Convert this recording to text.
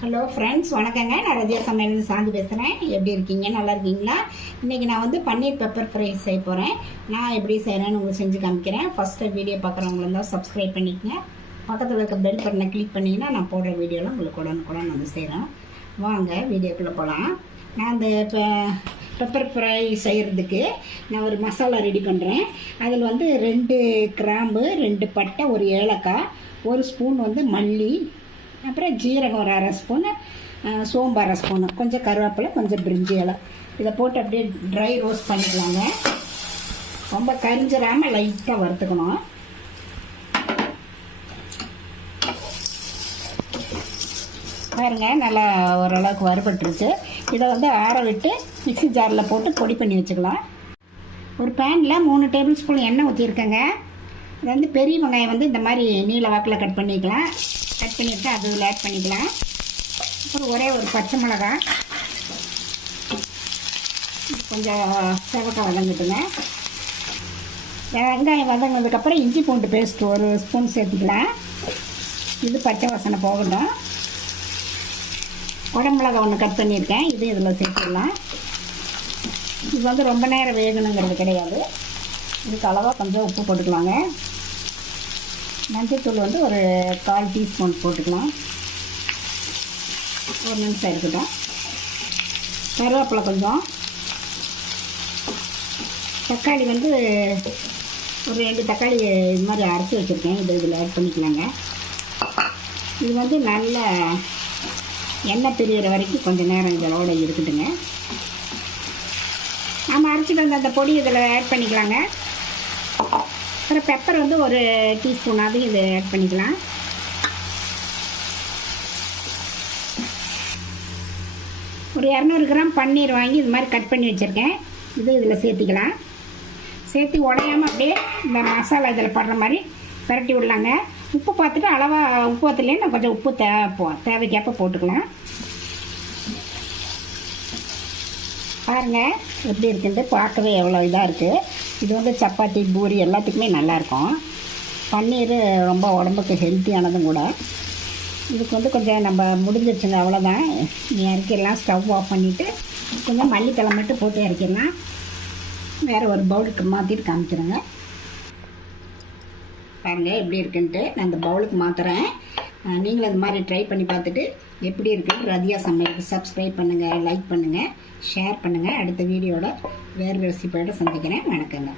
Hello friends வணக்கங்க. நான் ரஜியா சமையல் சாந்தி பேசுகிறேன் எப்படி இருக்கீங்க? நல்லா இருக்கீங்களா? இன்றைக்கி நான் வந்து பன்னீர் பெப்பர் ஃப்ரை செய்ய போகிறேன் நான் எப்படி செய்கிறேன்னு உங்களுக்கு செஞ்சு காமிக்கிறேன். ஃபஸ்ட்டு வீடியோ பார்க்குறவங்க இருந்தால் சப்ஸ்கிரைப் பண்ணிக்கங்க. பக்கத்தில் இருக்க பெல் பட்டனை கிளிக் பண்ணிங்கன்னா நான் போடுற வீடியோலாம் உங்களுக்கு உடனுக்குடன் வந்து செய்கிறேன் வாங்க வீடியோக்குள்ளே போகலாம் நான் அந்த இப்போ பெப்பர் ஃப்ரை செய்கிறதுக்கு நான் ஒரு மசாலா ரெடி பண்ணுறேன் அதில் வந்து ரெண்டு கிராம்பு ரெண்டு பட்டை ஒரு ஏலக்காய் ஒரு ஸ்பூன் வந்து மல்லி அப்புறம் ஜீரகம் ஒரு அரை ஸ்பூனு சோம்பு அரை ஸ்பூனு கொஞ்சம் கருவேப்பிலை கொஞ்சம் பிரிஞ்சி இலை. இதை போட்டு அப்படியே ட்ரை ரோஸ்ட் பண்ணிக்கலாங்க. ரொம்ப கரிஞ்சிடாமல் லைட்டாக வறுத்துக்கணும். பாருங்க நல்லா ஓரளவுக்கு வறுபட்டுருச்சு. இதை வந்து ஆற விட்டு மிக்ஸி ஜாரில் போட்டு பொடி பண்ணி வச்சுக்கலாம். ஒரு பேனில் மூணு டேபிள் ஸ்பூன் எண்ணெய் ஊற்றிருக்கேங்க இது வந்து பெரிய வெங்காயம் வந்து இந்த மாதிரி நீல வாக்கில் கட் பண்ணிக்கலாம். கட் பண்ணிவிட்டு அது ஆட் பண்ணிக்கலாம். அப்புறம் ஒரே ஒரு பச்சை மிளகாய் கொஞ்சம் செவக்க வதங்கிட்டுங்க. வெங்காயம் வதங்கினதுக்கப்புறம் இஞ்சி பூண்டு பேஸ்ட் ஒரு ஸ்பூன் சேர்த்துக்கலாம். இது பச்சை வாசனை போகட்டும். குடமிளகா ஒன்று கட் பண்ணியிருக்கேன். இது இதில் சேர்த்துடலாம். இது வந்து ரொம்ப நேரம் வேகணுங்கிறது கிடையாது. இதுக்கு அளவாக கொஞ்சம் உப்பு போட்டுக்கலாங்க. மஞ்சத்தூள் வந்து ஒரு கால் டீஸ்பூன் போட்டுக்கலாம். ஒரு நிமிஷம் இருக்கட்டும். கருவேப்பிலை கொஞ்சம். தக்காளி வந்து ஒரு ரெண்டு தக்காளி இது மாதிரி அரைச்சி வச்சுருக்கேன். இது இதில் ஆட் பண்ணிக்கலாங்க. இது வந்து நல்ல எண்ணெய் பிரியிற வரைக்கும் கொஞ்சம் நேரம் இதோட இருக்குதுங்க. நம்ம அரைச்சிட்டு வந்த அந்த பொடி இதில் ஆட் பண்ணிக்கலாங்க. அப்புறம் பெப்பர் வந்து ஒரு டீஸ்பூனாவது இது ஆட் பண்ணிக்கலாம். ஒரு இரநூறு கிராம் பன்னீர் வாங்கி இது மாதிரி கட் பண்ணி வச்சுருக்கேன். இது இதில் சேர்த்திக்கலாம். சேர்த்து உடையாமல் அப்படியே இந்த மசாலா இதில் படுற மாதிரி பரட்டி விடலாங்க. உப்பு பார்த்துட்டு அளவாக உப்பு பார்த்துலேயே நான் கொஞ்சம் உப்பு தே போ- தேவைக்கேற்ப போட்டுக்கலாம். பாருங்கள் எப்படி இருக்குன்ட்டு பார்க்கவே எவ்வளோ இதாக இருக்குது இது வந்து சப்பாத்தி பூரி எல்லாத்துக்குமே நல்லாயிருக்கும். பன்னீர் ரொம்ப உடம்புக்கு ஹெல்த்தியானதும் கூட. இதுக்கு வந்து கொஞ்சம் நம்ம முடிஞ்சிருச்சுங்க அவ்வளோதான் நீ இறக்கிடலாம் ஸ்டவ் ஆஃப் பண்ணிவிட்டு கொஞ்சம் மல்லித்தலை மட்டும் போட்டு இறக்கிடலாம். வேறு ஒரு பவுலுக்கு மாற்றிட்டு காமிக்கிறேங்க பாருங்கள் எப்படி இருக்குன்ட்டு. நான் இந்த பவுலுக்கு மாற்றுறேன் நீங்களும் இந்த மாதிரி ட்ரை பண்ணி பார்த்துட்டு எப்படி இருக்குன்னு ரதியா சமையலுக்கு சப்ஸ்கிரைப் பண்ணுங்கள் லைக் பண்ணுங்கள் ஷேர் பண்ணுங்கள் அடுத்த வீடியோட வேறு ரெசிபியோட சந்திக்கிறேன். வணக்கங்க.